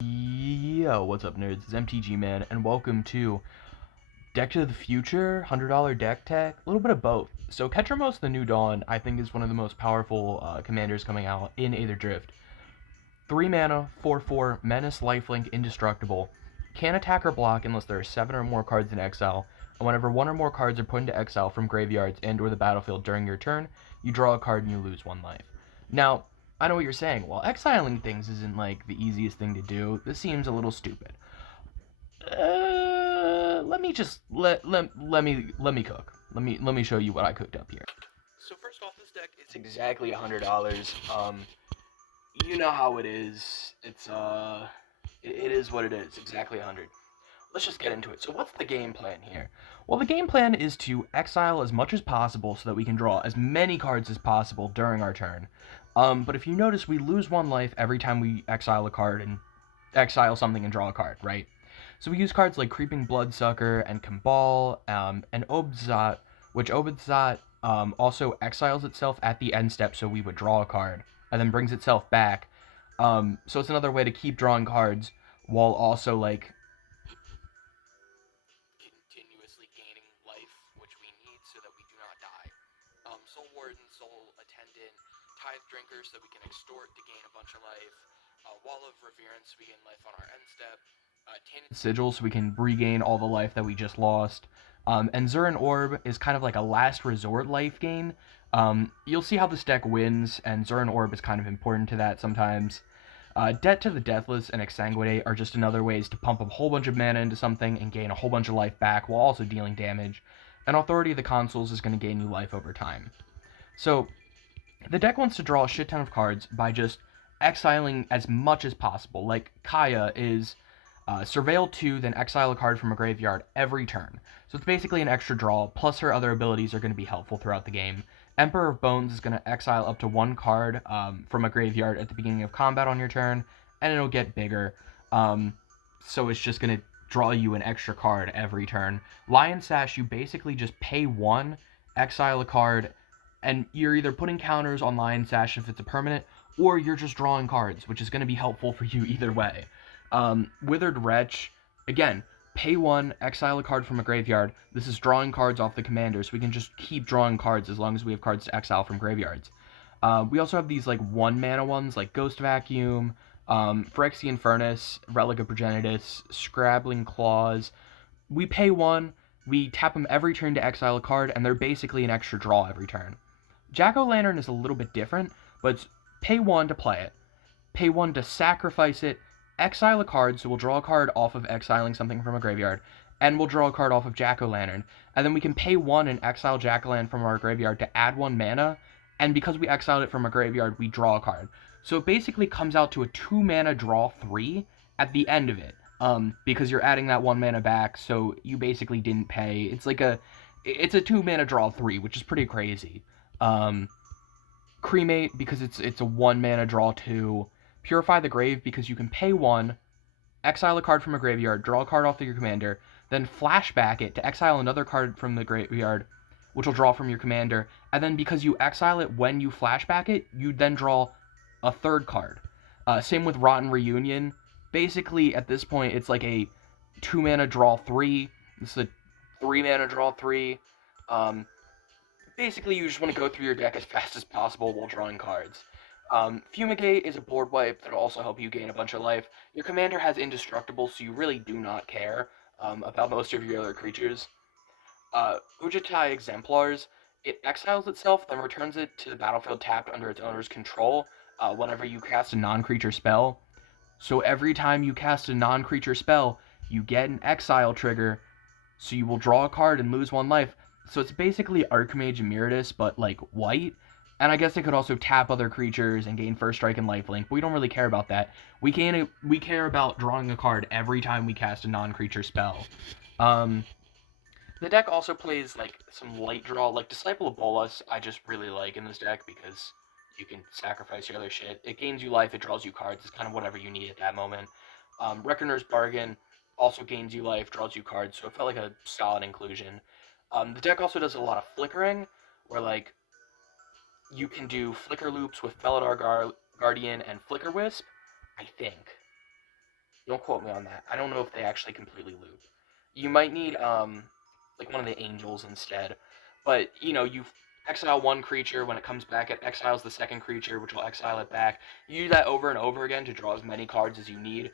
Yo, what's up, nerds? It's MTG Man, and welcome to Deck to the Future, $100 deck tech, a little bit of both. So, Ketramose the New Dawn, I think, is one of the most powerful commanders coming out in Aether Drift. 3 mana, 4/4, Menace, Lifelink, Indestructible. Can't attack or block unless there are 7 or more cards in exile, and whenever 1 or more cards are put into exile from graveyards and or the battlefield during your turn, you draw a card and you lose 1 life. Now, I know what you're saying. Well, exiling things isn't like the easiest thing to do. This seems a little stupid. Let me just let me cook. Let me show you what I cooked up here. So first off, this deck is exactly $100. You know how it is. It is what it is. Exactly 100. Let's just get into it. So what's the game plan here? Well, the game plan is to exile as much as possible so that we can draw as many cards as possible during our turn. But if you notice, we lose 1 life every time we exile a card and exile something and draw a card, right? So we use cards like Creeping Bloodsucker and Kambal, and Obdzat, which Obdzat also exiles itself at the end step, so we would draw a card, and then brings itself back. So it's another way to keep drawing cards while also like continuously gaining life, which we need so that we do not die. Soul Warden, Soul Attendant, Tithe Drinker, so that we can extort to gain a bunch of life. Wall of Reverence, we gain life on our end step. Tainted Sigil, so we can regain all the life that we just lost. And Zurin Orb is kind of like a last resort life gain. You'll see how this deck wins, and Zurin Orb is kind of important to that sometimes. Debt to the Deathless and Exsanguinate are just another ways to pump a whole bunch of mana into something and gain a whole bunch of life back while also dealing damage. And Authority of the Consuls is going to gain you life over time. So, the deck wants to draw a shit ton of cards by just exiling as much as possible. Like, Kaya is Surveil 2, then exile a card from a graveyard every turn. So it's basically an extra draw, plus her other abilities are going to be helpful throughout the game. Emperor of Bones is going to exile up to 1 card from a graveyard at the beginning of combat on your turn, and it'll get bigger. So it's just going to draw you an extra card every turn. Lion Sash, you basically just pay 1, exile a card, and you're either putting counters on Lion Sash if it's a permanent, or you're just drawing cards, which is going to be helpful for you either way. Withered Wretch, again, pay 1, exile a card from a graveyard. This is drawing cards off the commander, so we can just keep drawing cards as long as we have cards to exile from graveyards. We also have these like 1 mana ones like Ghost Vacuum, Phyrexian Furnace, Relic of Progenitus, Scrabbling Claws. We pay 1, we tap them every turn to exile a card, and they're basically an extra draw every turn. Jack-O-Lantern is a little bit different, but it's pay 1 to play it, pay 1 to sacrifice it, exile a card, so we'll draw a card off of exiling something from a graveyard, and we'll draw a card off of Jack-O-Lantern. And then we can pay 1 and exile Jack-O-Lantern from our graveyard to add 1 mana, and because we exiled it from a graveyard, we draw a card. So it basically comes out to a 2 mana draw 3 at the end of it, because you're adding that 1 mana back, so you basically didn't pay. It's a 2 mana draw 3, which is pretty crazy. Cremate, because it's a 1 mana draw 2. Purify the Grave, because you can pay 1, exile a card from a graveyard, draw a card off of your commander, then flashback it to exile another card from the graveyard, which will draw from your commander, and then because you exile it when you flashback it, you then draw a 3rd card. Same with Rotten Reunion. Basically, at this point, it's like a 2 mana draw 3. This is a 3 mana draw 3. Basically, you just want to go through your deck as fast as possible while drawing cards. Fumigate is a board wipe that'll also help you gain a bunch of life. Your commander has Indestructible, so you really do not care about most of your other creatures. Ujitai Exemplars, it exiles itself, then returns it to the battlefield tapped under its owner's control whenever you cast a non-creature spell. So every time you cast a non-creature spell, you get an exile trigger, so you will draw a card and lose 1 life. So it's basically Archmage Emeritus, but like white. And I guess it could also tap other creatures and gain first strike and lifelink, but we don't really care about that. We care about drawing a card every time we cast a non-creature spell. The deck also plays like some light draw, like Disciple of Bolas. I just really like in this deck because you can sacrifice your other shit. It gains you life, it draws you cards. It's kind of whatever you need at that moment. Reckoner's Bargain also gains you life, draws you cards, so it felt like a solid inclusion. The deck also does a lot of flickering, where like you can do flicker loops with Felidar Guardian and Flicker Wisp, I think. Don't quote me on that. I don't know if they actually completely loop. You might need like one of the angels instead. But you exile one creature. When it comes back, it exiles the second creature, which will exile it back. You do that over and over again to draw as many cards as you need.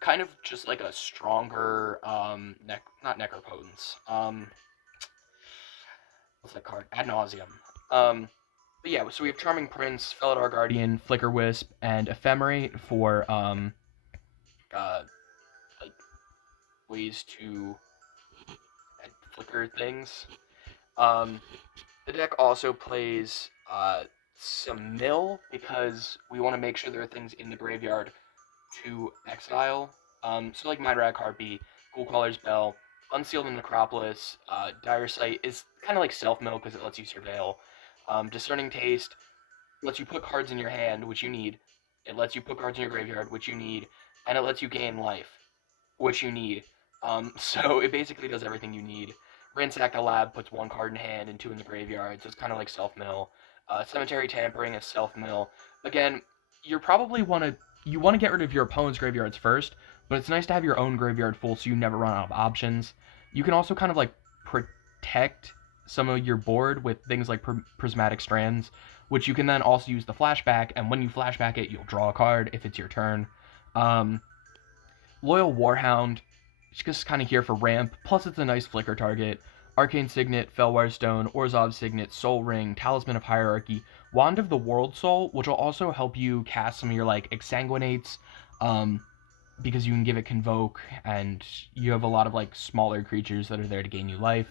Kind of just like a stronger not necropotence. What's that card? Ad nauseum. But yeah, so we have Charming Prince, Felidar Guardian, Flicker Wisp, and Ephemerate for uh like ways to flicker things. Um, the deck also plays some mill because we want to make sure there are things in the graveyard to exile. So like Mind Rat Harpy, Ghoul Caller's Bell, Unseal the Necropolis, Dire Sight is kind of like self mill because it lets you surveil. Discerning Taste lets you put cards in your hand, which you need. It lets you put cards in your graveyard, which you need, and it lets you gain life, which you need. So it basically does everything you need. Ransack the Lab puts one card in hand and two in the graveyard, so it's kind of like self mill. Cemetery Tampering is self mill. Again, you probably want to get rid of your opponent's graveyards first, but it's nice to have your own graveyard full so you never run out of options. You can also kind of like protect some of your board with things like prismatic strands, which you can then also use the flashback. And when you flashback it, you'll draw a card if it's your turn. Um, Loyal Warhound, it's just kind of here for ramp. Plus, it's a nice flicker target. Arcane Signet, Felwar Stone, Orzhov Signet, Soul Ring, Talisman of Hierarchy, Wand of the World Soul, which will also help you cast some of your like Exsanguinates, um, because you can give it Convoke, and you have a lot of like smaller creatures that are there to gain you life.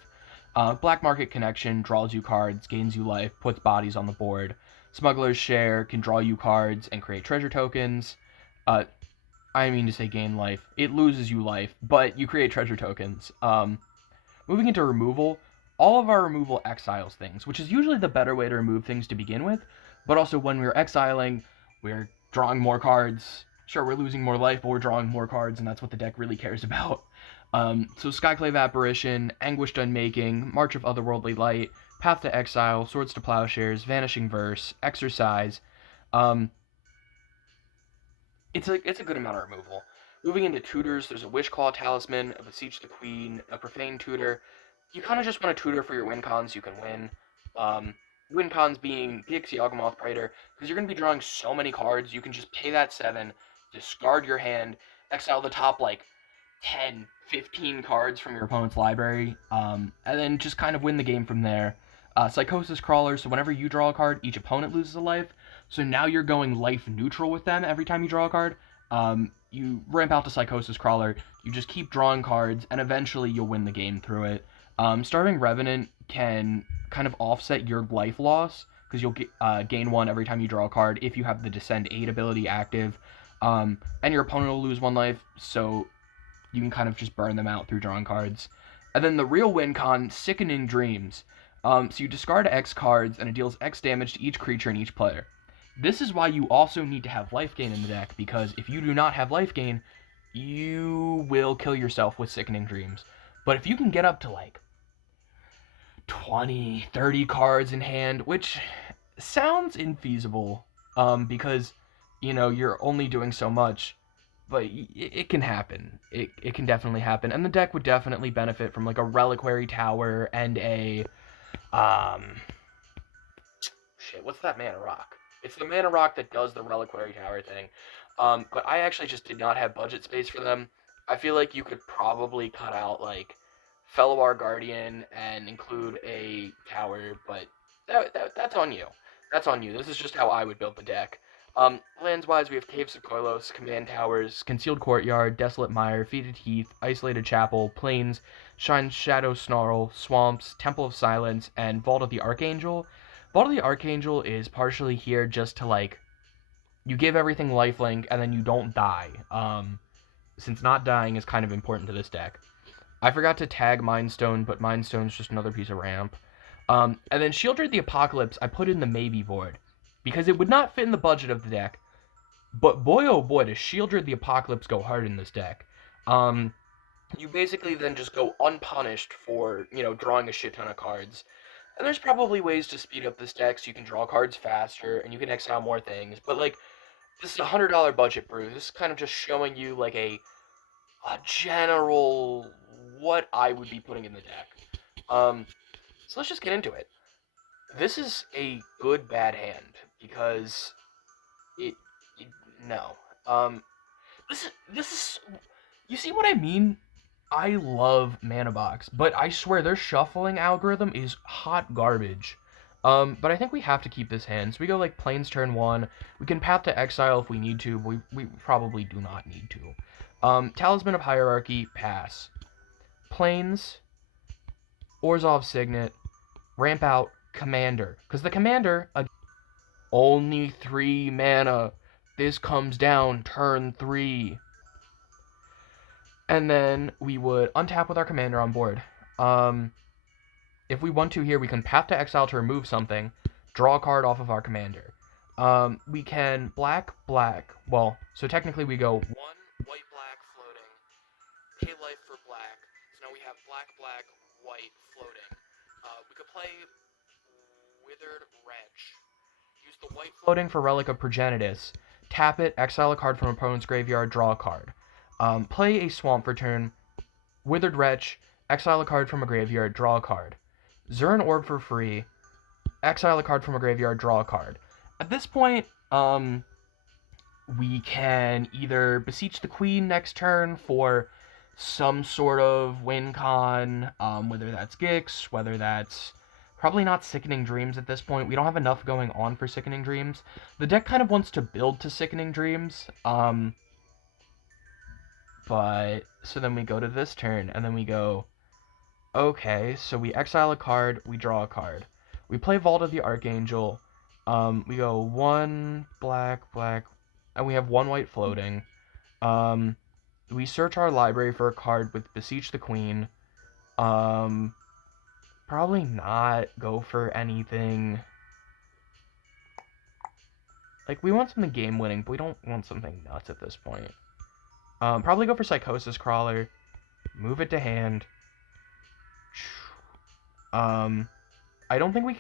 Black Market Connection draws you cards, gains you life, puts bodies on the board. Smuggler's Share can draw you cards and create treasure tokens. Uh, I mean to say gain life. It loses you life, but you create treasure tokens. Moving into removal, all of our removal exiles things, which is usually the better way to remove things to begin with, but also when we're exiling, we're drawing more cards. Sure, we're losing more life, but we're drawing more cards, and that's what the deck really cares about. So Skyclave Apparition, Anguished Unmaking, March of Otherworldly Light, Path to Exile, Swords to Plowshares, Vanishing Verse, Exercise. Um, it's a good amount of removal. Moving into tutors, there's a Wishclaw Talisman, a Beseech the Queen, a Profane Tutor. You kind of just want a tutor for your win cons you can win. Win cons being Gix, Yawgmoth, Praetor, because you're going to be drawing so many cards, you can just pay that 7, discard your hand, exile the top like 10, 15 cards from your opponent's library, and then just kind of win the game from there. Psychosis Crawler, so whenever you draw a card, each opponent loses a life. So now you're going life neutral with them every time you draw a card. You ramp out to Psychosis Crawler, you just keep drawing cards, and eventually you'll win the game through it. Starving Revenant can kind of offset your life loss, because you'll gain 1 every time you draw a card if you have the Descend 8 ability active. And your opponent will lose 1 life, so you can kind of just burn them out through drawing cards. And then the real win con, Sickening Dreams. So you discard X cards, and it deals X damage to each creature and each player. This is why you also need to have life gain in the deck, because if you do not have life gain, you will kill yourself with Sickening Dreams. But if you can get up to like 20, 30 cards in hand, which sounds infeasible, because, you're only doing so much, but it can happen. It can definitely happen. And the deck would definitely benefit from like a Reliquary Tower and a, um, shit, what's that Mana Rock? It's the Mana Rock that does the Reliquary Tower thing. But I actually just did not have budget space for them. I feel like you could probably cut out like Felowar Guardian and include a tower, but that's on you. That's on you. This is just how I would build the deck. Lands-wise, we have Caves of Koilos, Command Towers, Concealed Courtyard, Desolate Mire, Faded Heath, Isolated Chapel, Plains, Shine Shadow Snarl, Swamps, Temple of Silence, and Vault of the Archangel. Vault of the Archangel is partially here just to, like, you give everything lifelink, and then you don't die. Since not dying is kind of important to this deck. I forgot to tag Mind Stone, but Mind Stone's just another piece of ramp. And then Shieldred the Apocalypse, I put in the maybe board, because it would not fit in the budget of the deck. But boy, oh boy, does Shieldred the Apocalypse go hard in this deck. You basically then just go unpunished for, drawing a shit ton of cards. And there's probably ways to speed up this deck so you can draw cards faster and you can exile more things. But, like, this is a $100 budget brew. This is kind of just showing you like a general what I would be putting in the deck. So let's just get into it. This is a good bad hand because it no. This is you see what I mean? I love Mana Box, but I swear their shuffling algorithm is hot garbage. But I think we have to keep this hand. So we go like Plains turn 1. We can path to exile if we need to, but we probably do not need to. Talisman of Hierarchy, pass. Plains, Orzhov Signet, ramp out, Commander. Because the Commander, only 3 mana. This comes down turn 3. And then we would untap with our Commander on board. If we want to here, we can path to exile to remove something, draw a card off of our Commander. We can black, well, so technically we go 1 white, black, floating, pay life for black, so now we have black, white, floating. We could play Withered Wretch, use the white floating for Relic of Progenitus, tap it, exile a card from opponent's graveyard, draw a card. Play a Swamp for turn, Withered Wretch, exile a card from a graveyard, draw a card. Zuran Orb for free, exile a card from a graveyard, draw a card. At this point, we can either Beseech the Queen next turn for some sort of win con, whether that's Gix, whether that's probably not Sickening Dreams at this point. We don't have enough going on for Sickening Dreams. The deck kind of wants to build to Sickening Dreams, but so then we go to this turn, and then we go, okay, so we exile a card, we draw a card. We play Vault of the Archangel. We go 1 black, and we have 1 white floating. We search our library for a card with Beseech the Queen. Probably not go for anything. Like, we want something game-winning, but we don't want something nuts at this point. Probably go for Psychosis Crawler. Move it to hand. I don't think we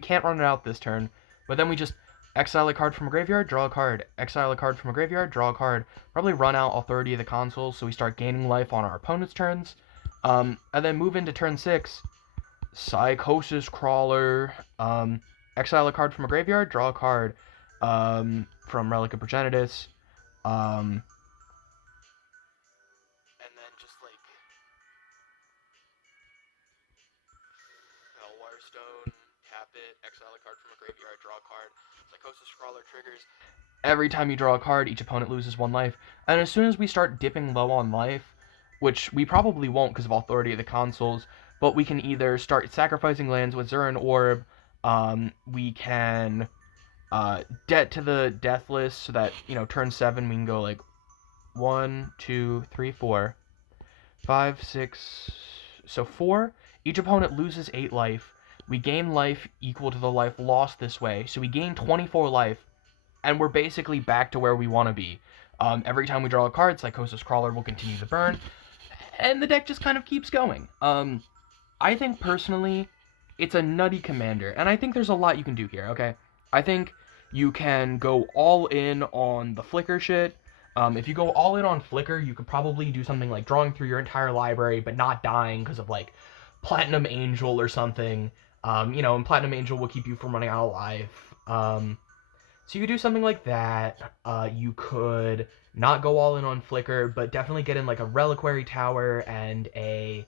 can't run it out this turn, but then we just exile a card from a graveyard, draw a card, exile a card from a graveyard, draw a card, probably run out Authority of the Consuls so we start gaining life on our opponent's turns, and then move into turn 6, Psychosis Crawler, exile a card from a graveyard, draw a card, from Relic of Progenitus, and then just like Waterstone, tap it, exile a card from a graveyard, draw a card. Psychosis Crawler triggers. Every time you draw a card, each opponent loses 1 life. And as soon as we start dipping low on life, which we probably won't because of Authority of the Consuls, but we can either start sacrificing lands with Zuran Orb, we can debt to the Deathless so that, turn 7 we can go like 1, 2, 3, 4, 5, 6, so 4. Each opponent loses 8 life. We gain life equal to the life lost this way, so we gain 24 life, and we're basically back to where we want to be. Every time we draw a card, Psychosis Crawler will continue to burn, and the deck just kind of keeps going. I think, personally, it's a nutty commander, and I think there's a lot you can do here, okay? I think you can go all in on the Flicker shit. If you go all in on Flicker, you could probably do something like drawing through your entire library, but not dying because of, like, Platinum Angel or something. And Platinum Angel will keep you from running out of life. So you could do something like that. You could not go all in on Flicker, but definitely get in like a Reliquary Tower and a...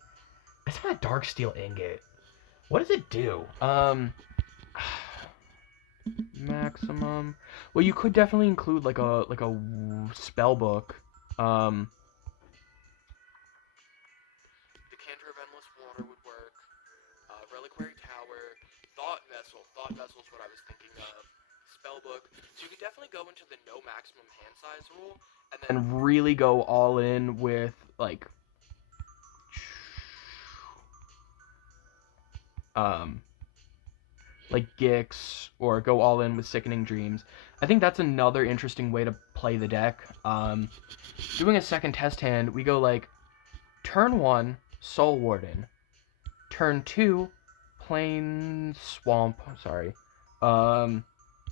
It's not a Darksteel Ingot. What does it do? Maximum. Well, you could definitely include like a spell book. The Cantor of Endless Water would work. Reliquary Tower, Thought Vessel. Thought Vessel is what I was thinking of. Spellbook. So you could definitely go into the no maximum hand size rule, and then really go all in with like Gix, or go all in with Sickening Dreams. I think that's another interesting way to play the deck. Doing a second test hand, we go like turn 1, Soul Warden. Turn 2, Plain Swamp. Sorry.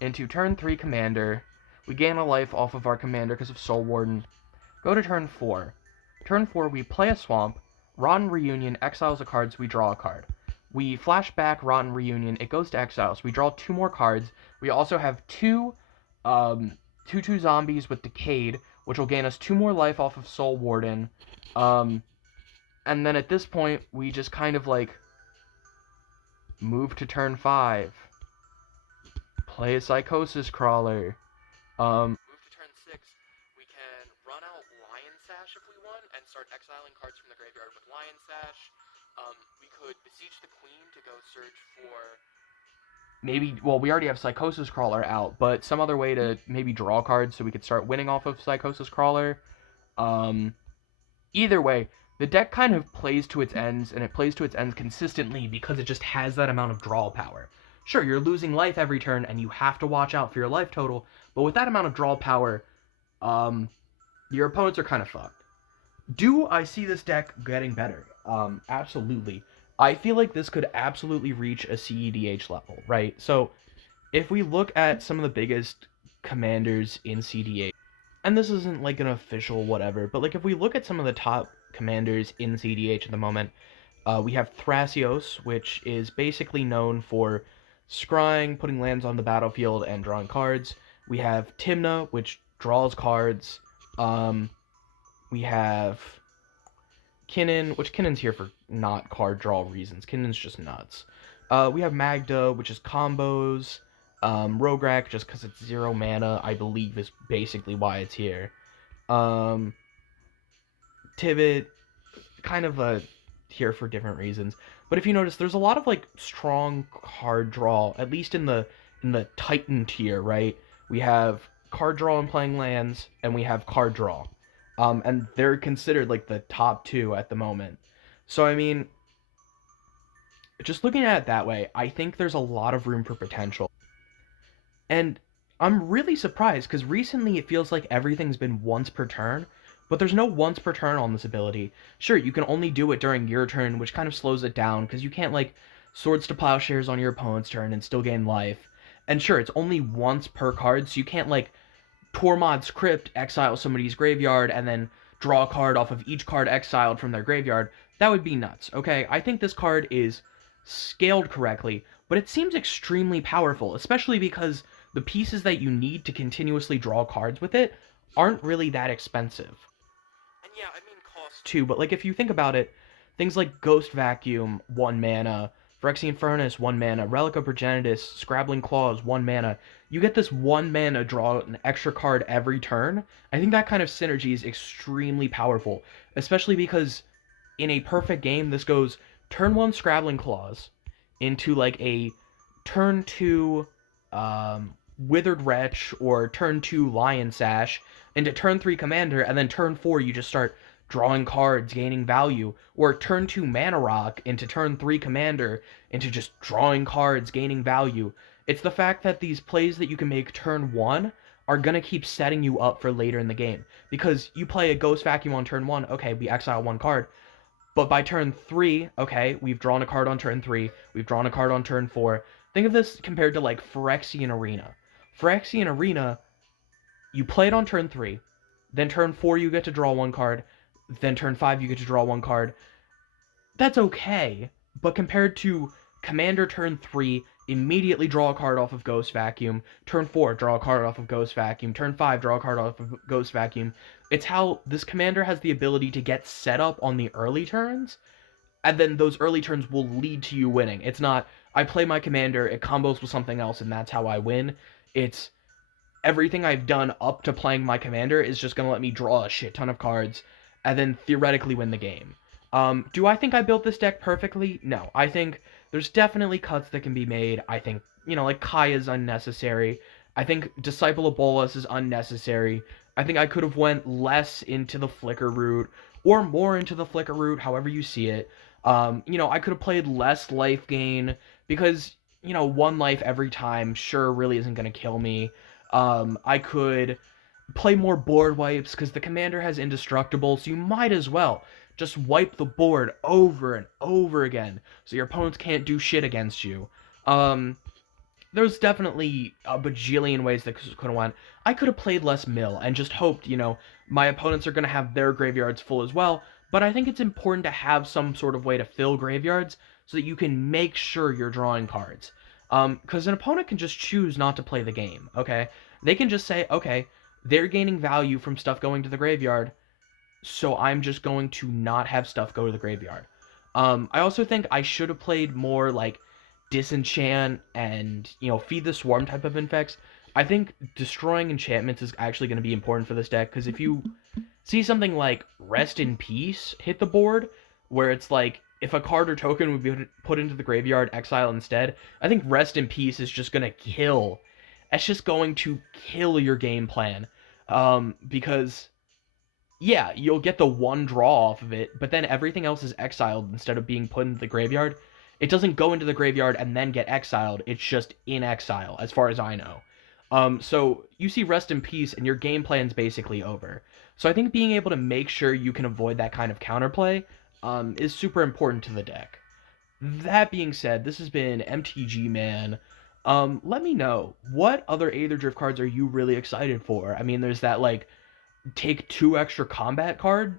Into turn 3, Commander. We gain a life off of our commander because of Soul Warden. Go to turn 4. Turn 4, we play a Swamp. Rotten Reunion exiles a card, so we draw a card. We flash back Rotten Reunion, it goes to exile, so we draw 2 more cards. We also have 2 zombies with Decayed, which will gain us 2 more life off of Soul Warden. And then at this point, we just kind of like move to turn 5. Play a Psychosis Crawler. Move to turn 6. We can run out Lion Sash if we want and start exiling cards from the graveyard with Lion Sash. We could Besiege the Queen to go search for Maybe, well, we already have Psychosis Crawler out, but some other way to maybe draw cards so we could start winning off of Psychosis Crawler. Um, Either way, the deck kind of plays to its ends, and it plays to its ends consistently because it just has that amount of draw power. Sure, you're losing life every turn, and you have to watch out for your life total, but with that amount of draw power, um, your opponents are kind of fucked. Do I see this deck getting better? Absolutely. I feel like this could absolutely reach a CEDH level, right? So if we look at some of the biggest commanders in CDH, and this isn't like an official whatever, but like if we look at some of the top commanders in CDH at the moment, we have Thrasios, which is basically known for scrying, putting lands on the battlefield, and drawing cards. We have Timna, which draws cards. We have Kinnan, which Kinnan's here for not card draw reasons. Kinnan's just nuts. We have Magda, which is combos. Rograk, just because it's 0 mana, I believe is basically why it's here. Tivit, kind of here for different reasons. But if you notice, there's a lot of like strong card draw, at least in the Titan tier, right? We have card draw and playing lands, and we have card draw. And they're considered like the top 2 at the moment. So I mean, just looking at it that way, I think there's a lot of room for potential. And I'm really surprised because recently it feels like everything's been once per turn, but there's no once per turn on this ability. Sure, you can only do it during your turn, which kind of slows it down because you can't like Swords to Plowshares on your opponent's turn and still gain life. And sure, it's only once per card, so you can't like Tormod's Crypt exile somebody's graveyard and then draw a card off of each card exiled from their graveyard. That would be nuts, okay? I think this card is scaled correctly, but it seems extremely powerful, especially because the pieces that you need to continuously draw cards with it aren't really that expensive. and yeah, I mean cost Too, but like if you think about it, things like Ghost Vacuum, 1 mana, Phyrexian Furnace, 1 mana, Relic of Progenitus, Scrabbling Claws, 1 mana. You get this 1 mana draw an extra card every turn. I think that kind of synergy is extremely powerful, especially because in a perfect game, this goes turn 1 Scrabbling Claws into like a turn 2 Withered Wretch or turn 2 Lion Sash into turn 3 Commander, and then turn 4 you just start drawing cards, gaining value, or turn 2 Mana Rock into turn 3 Commander into just drawing cards, gaining value. It's the fact that these plays that you can make turn 1 are going to keep setting you up for later in the game. Because you play a Ghost Vacuum on turn 1, okay, we exile 1 card. But by turn 3, okay, we've drawn a card on turn 3, we've drawn a card on turn 4. Think of this compared to like Phyrexian Arena. Phyrexian Arena, you play it on turn 3, then turn 4 you get to draw 1 card, then turn 5 you get to draw 1 card. That's okay, but compared to Commander turn 3, immediately draw a card off of Ghost Vacuum, turn 4, draw a card off of Ghost Vacuum, turn 5, draw a card off of Ghost Vacuum. It's how this Commander has the ability to get set up on the early turns, and then those early turns will lead to you winning. It's not, I play my Commander, it combos with something else, and that's how I win. It's everything I've done up to playing my Commander is just going to let me draw a shit ton of cards and then theoretically win the game. Do I think I built this deck perfectly? No. I think there's definitely cuts that can be made. I think, like Kai is unnecessary. I think Disciple of Bolas is unnecessary. I think I could have went less into the Flicker route or more into the Flicker route, however you see it. I could have played less life gain because, 1 life every time sure really isn't going to kill me. I could play more board wipes because the commander has indestructible, so you might as well just wipe the board over and over again so your opponents can't do shit against you. there's definitely a bajillion ways that could have went. I could have played less mill and just hoped, my opponents are going to have their graveyards full as well. But I think it's important to have some sort of way to fill graveyards so that you can make sure you're drawing cards. Because an opponent can just choose not to play the game, okay? They can just say, okay, they're gaining value from stuff going to the graveyard, so I'm just going to not have stuff go to the graveyard. I also think I should have played more like disenchant and feed the swarm type of infects. I think destroying enchantments is actually going to be important for this deck because if you see something like Rest in Peace hit the board, where it's like if a card or token would be put into the graveyard, exile instead, I think Rest in Peace is just going to kill. It's just going to kill your game plan. Because yeah, you'll get the one draw off of it, but then everything else is exiled instead of being put into the graveyard. It doesn't go into the graveyard and then get exiled. It's just in exile, as far as I know. So you see Rest in Peace, and your game plan's basically over. So I think being able to make sure you can avoid that kind of counterplay is super important to the deck. That being said, this has been MTG Man. Let me know, what other Aether Drift cards are you really excited for? I mean, there's that like take 2 extra combat card.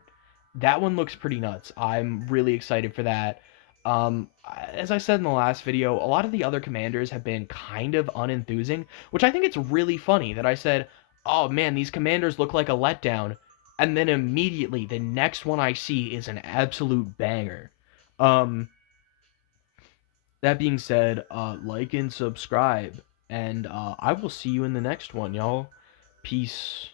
That one looks pretty nuts. I'm really excited for that. As I said in the last video, a lot of the other commanders have been kind of unenthusing, which I think it's really funny that I said, oh man, these commanders look like a letdown. And then immediately the next one I see is an absolute banger. Um, that being said, like and subscribe. And I will see you in the next one, y'all. Peace.